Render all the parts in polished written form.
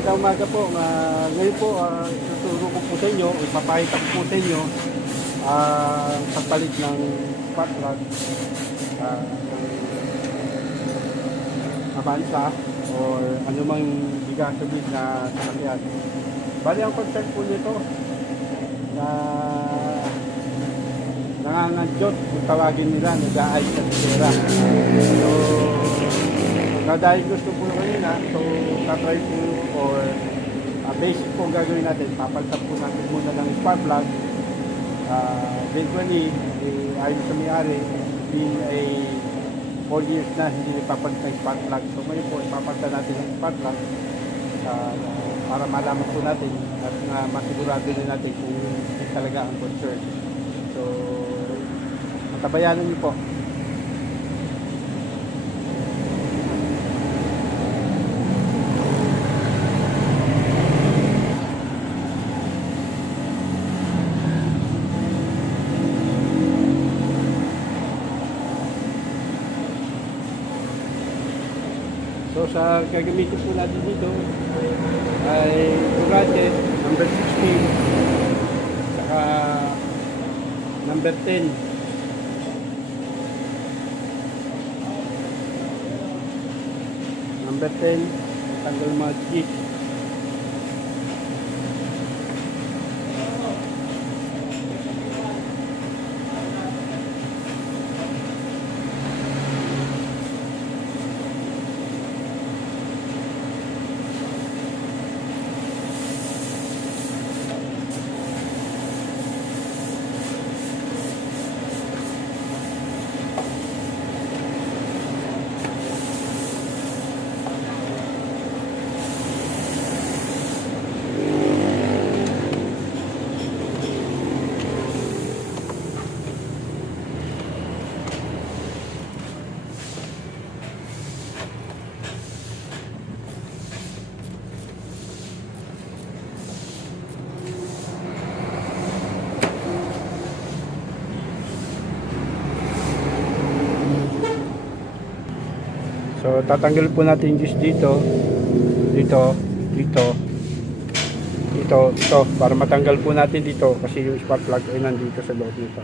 Magandang umaga po. Ngayon po, tuturo ko po sa inyo, ipapakita ko po sa inyo ang pagpalit ng spark plug ng Avanza or anumang bigasabit na sasakyan. Bali ang concept po nito na nangangadyot kung tawagin nila, nag-aayos sa tisera. So, dahil gusto po kanina, so tatry po or basic po ang gagawin natin. Papalitan po natin muna ng spark plug. Eventually, ayon sa may-ari, in a 4 years na hindi nagpapalit ng spark plug. So ngayon po, ipapalitan natin ng spark plug para malaman po natin at masigurado din natin kung hindi talaga ang concern. So, matabayanan niyo po. So sa gagamitin po natin dito ay gadget number 16 saka number 10. Number 10, tanggal mga digit. So tatanggal po natin yung juice dito, dito, para matanggal po natin dito kasi yung spark plug ay nandito sa loob nito.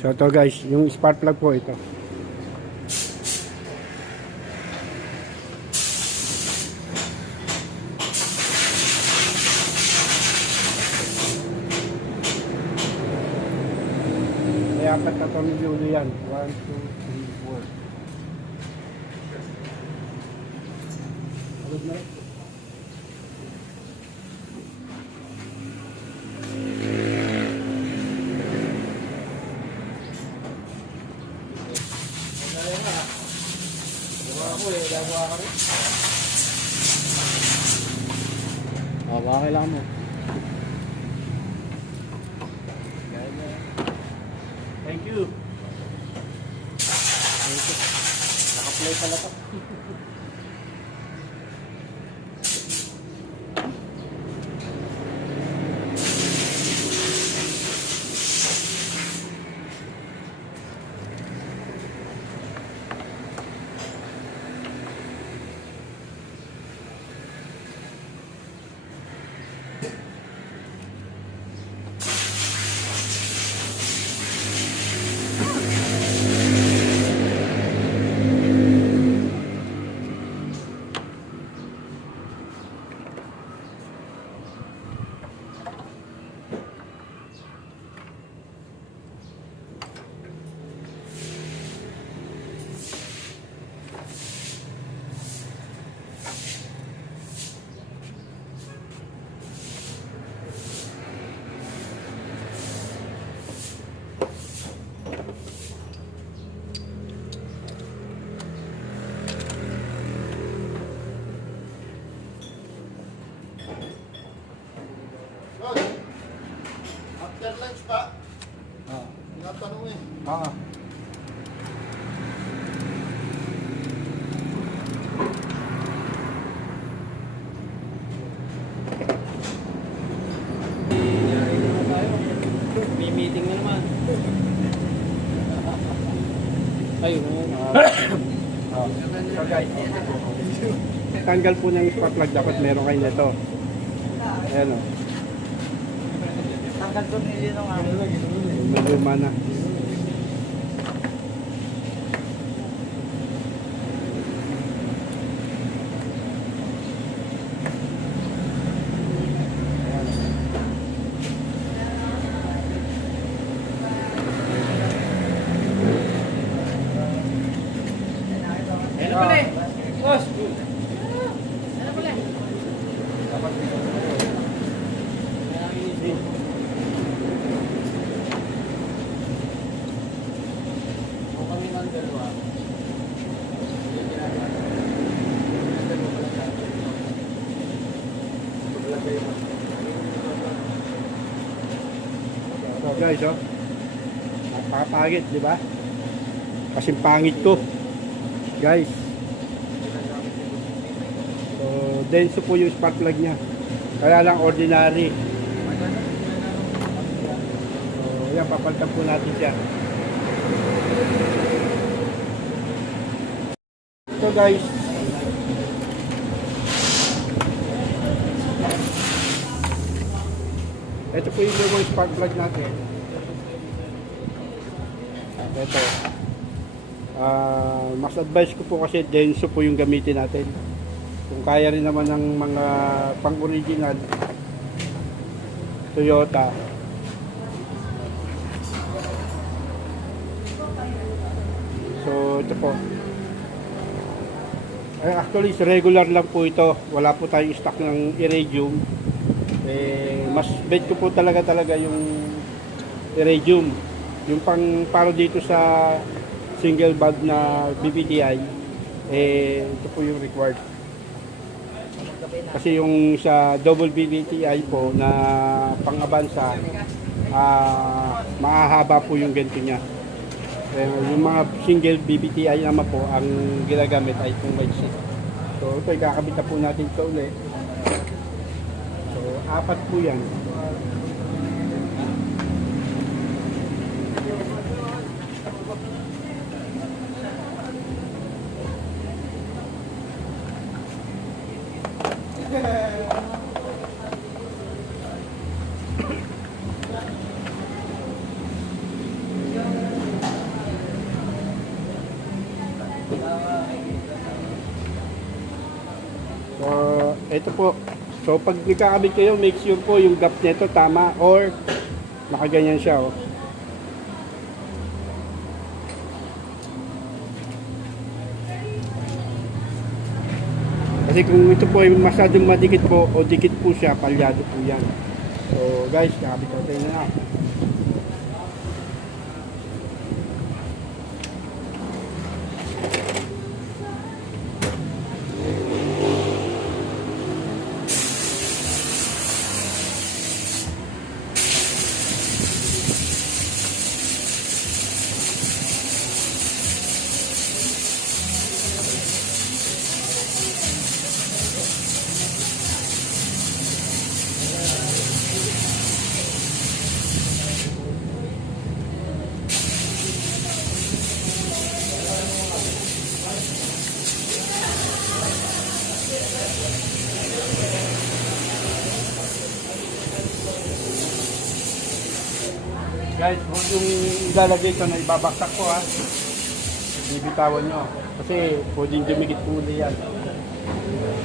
So ito guys, yung spark plug po ito. May apat na tornilyo yan. 1, 2, 3, 4. Alod na rin. Baka kailangan mo. Thank you. Naka-play pala to. After lunch pa, Ah. tinatanong eh. Ah. May meeting na naman. Ayun. Oh. So guys, tanggal po ng spark plug, dapat meron kayo nito. Ayan o. Tanggal ko nilin ng ano. Maluma na. Ano pala eh? Boss! Ano pala? Kung kami man dalawa, So guys, oh. Napakapangit, di ba? Kasing pangit ko. Guys. So, denso po yung spark plug niya. Kaya lang ordinary. So, yan, papalitan po natin siya. So guys. Ito po yung lumang spark plug natin. Ito. Mas advice ko po kasi denso po yung gamitin natin. Kung kaya rin naman ng mga pang-original Toyota. So ito po. Actually regular lang po ito. Wala po tayong stock ng iridium. Mas bet ko po talaga yung iridium. Yung para dito sa single valve na BBTI, ito po yung required. Kasi yung sa double BBTI po na pang-avansa, mahahaba po yung ganito niya. Yung mga single BBTI naman po, ang ginagamit ay itong white sheet. So ito, ikakabit na po natin ito ulit. So, 4 po yan. Ito po. So pag nagkakabit kayo, make sure po yung gap nito tama or nakaganyan siya. Oh. Kasi kung ito po ay masyadong madikit po o dikit po siya, palyado po yan. So guys, kakabit natin na. Guys, huwag yung ilalagay ko na ibabaksak ko ha. Bibitawan nyo. Kasi pwedeng dumikit po ulit yan.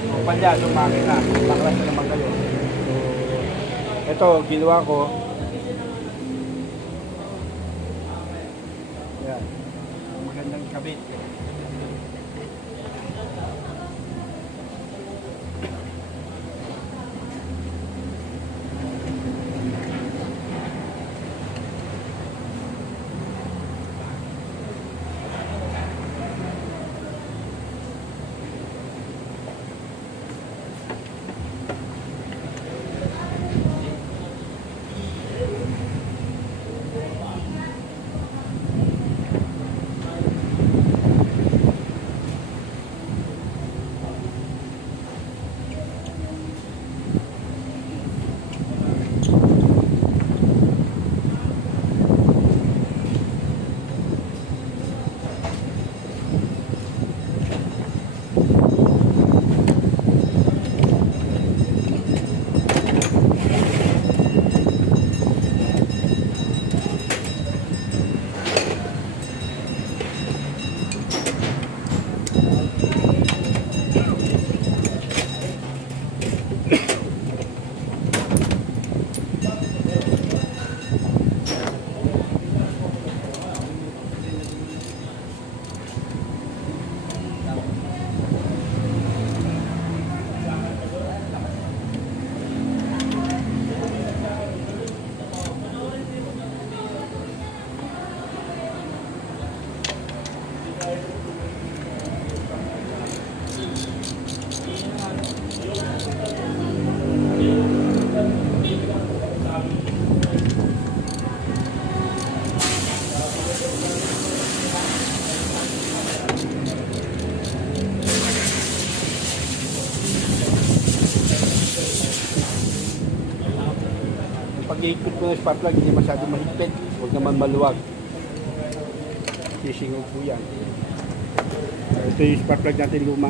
So, palyado makina. Baklas na naman kayo. So, ito, ginawa ko. Yan. Magandang kabit. Pag-iikot ko ng spark plug, hindi masyado mahigpit. Huwag naman maluwag. Sisingog po yan. Ito yung spark plug natin luma.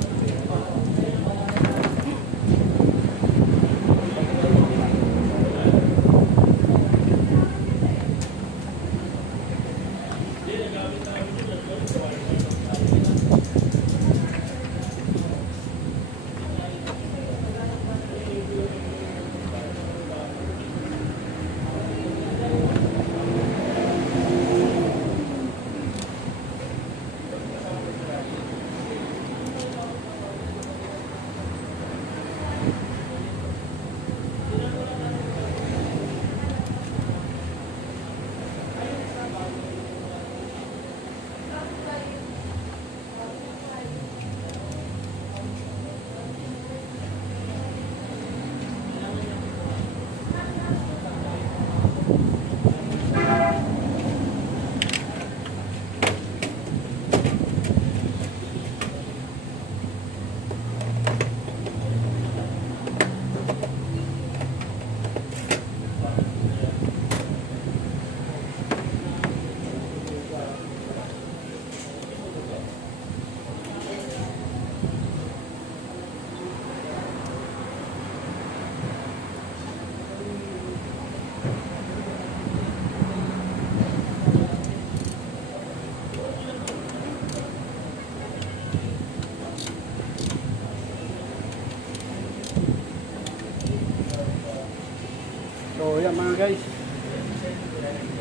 yan mga guys.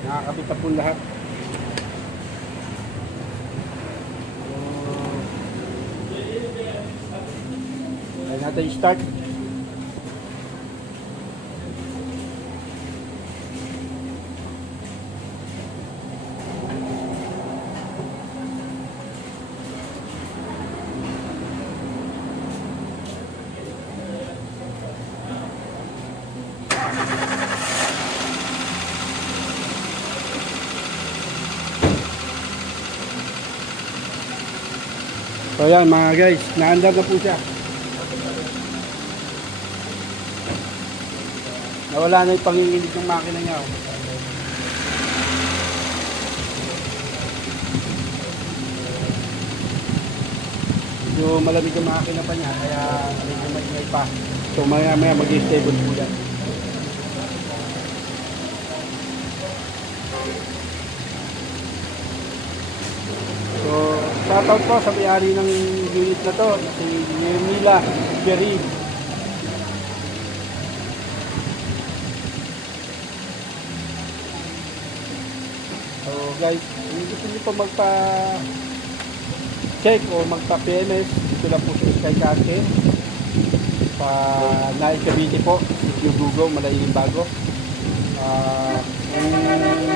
Nakakabit na po lahat. Kaya natin start. So yan mga guys, naandar na po siya. Nawala na yung panginginig ng makina niya. Oh. Medyo malamig yung makina pa niya, kaya medyo maingay pa. So maya maya mag-stable po yan. So, shoutout po sa may-ari ng unit na to, si Mila Jerry. So guys, kung gusto niyo po magpa-check o magpa-PMS, dito lang po sa Sky Kake. Pa Naik Cavite po, yung Google, Malayiling Bago. Kung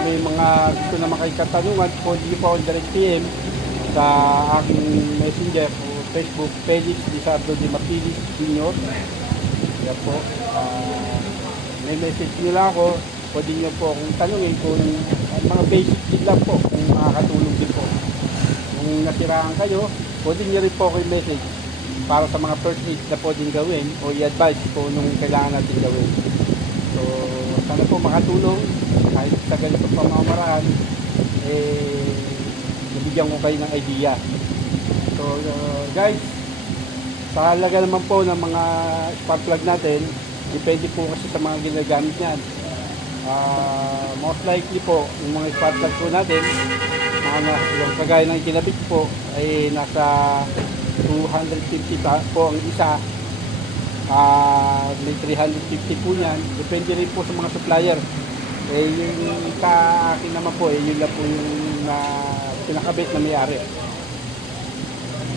may mga gusto na makikatanungan, pwede niyo po ako direct PM sa aking messenger o Facebook, Felix Lizardo de Martilis Jr. Yan po. May message nyo lang ako, pwede nyo po akong tanungin kung mga basic din lang po, kung makakatulong din po. Kung nasiraan kayo, pwede nyo rin po ako yung message para sa mga first aid na pwedeng gawin o i-advise po nung kailangan natin gawin. So, sana po makatulong kahit sa ganitong pamamaraan, nabigyan ko kayo ng idea. So, guys, sa halaga naman po ng mga spark plug natin, depende po kasi sa mga ginagamit niyan. Most likely po, yung mga spark plug po natin, yung kagaya ng kinabit po, ay nasa 250 po ang isa. May 350 po yan. Depende rin po sa mga supplier. Yung ka-akin naman po, yun lang po yung pinakabit na may-ari.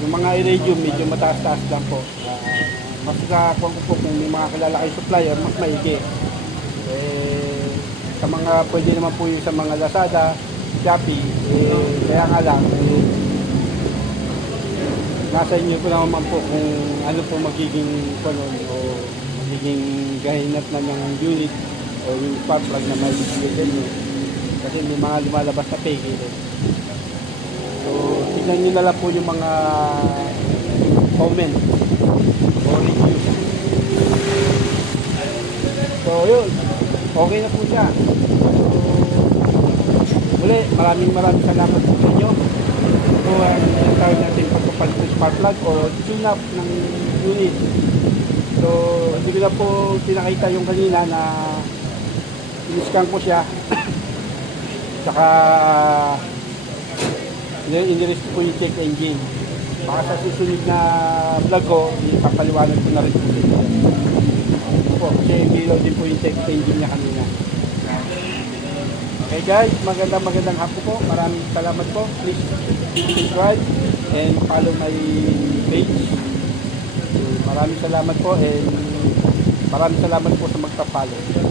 Yung mga iridium, medyo mataas-taas lang po. Mas nakakuha ko po kung may mga kilala kayo supplier, mas maigi. Sa mga, pwede naman po yung sa mga Lazada, Shopee, kaya nga lang, nasa inyo po naman po kung ano po magiging kanon o magiging gahinat na ng unit o yung spark plug na may bibigyan nyo. Kasi may mga lumalabas na peke eh. So, tignan nyo na lang po yung mga comment o reviews. So, yun. Okay na po siya. So, muli, maraming salamat po sa inyo. So, ang tawag natin pagpapalit ng spark plug o tune up ng unit. So, hindi ko na po pinakita yung kanina na in-scan ko siya. Saka, inirest ko yung check engine. Baka sa susunod na vlog ko, ipapaliwanag ko na rin po siya. Kasi bilaw din po yung check engine niya kanina. Okay guys, magandang hapon po. Maraming salamat po. Please subscribe and follow my page. Maraming salamat po and maraming salamat po sa magpa-follow.